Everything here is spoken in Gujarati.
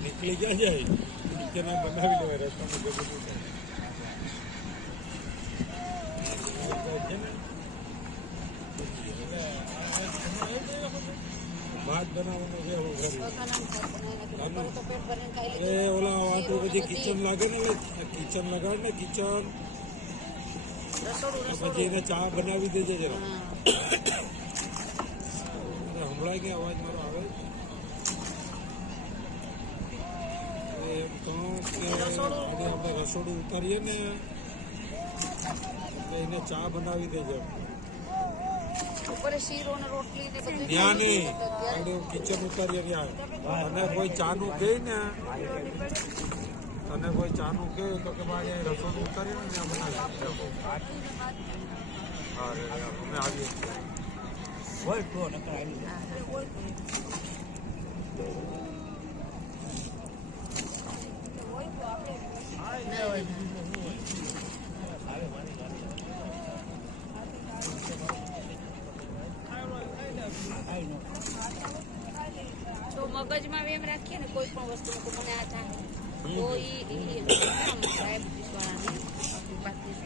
નીકળી ક્યાં જાય નીચે ના બનાવી લેવાય રસ્તામાં જવું ભાત બનાવવાનો છે ઓલા વાતો પછી કિચન લાગે ને કિચન લગાડ ને કિચન પછી એને ચા બનાવી દેજે જરા હમણાં કે અવાજ મારો આવે એમ તો આપણે રસોડું ઉતારીએ ને એને ચા બનાવી દેજે ત્યાં નહીં કિચન ઉતારીએ ત્યાં અને કોઈ ચાનું કહે ને તને કોઈ ચાનું કહે તો કે મારે રસોડું ઉતારીએ ને ત્યાં બનાવી અમે આવીએ જો મગજમાં એમ રાખીએ ને કોઈ પણ વસ્તુ મને આ થાય તો ડાયાબિટીસ વાળાને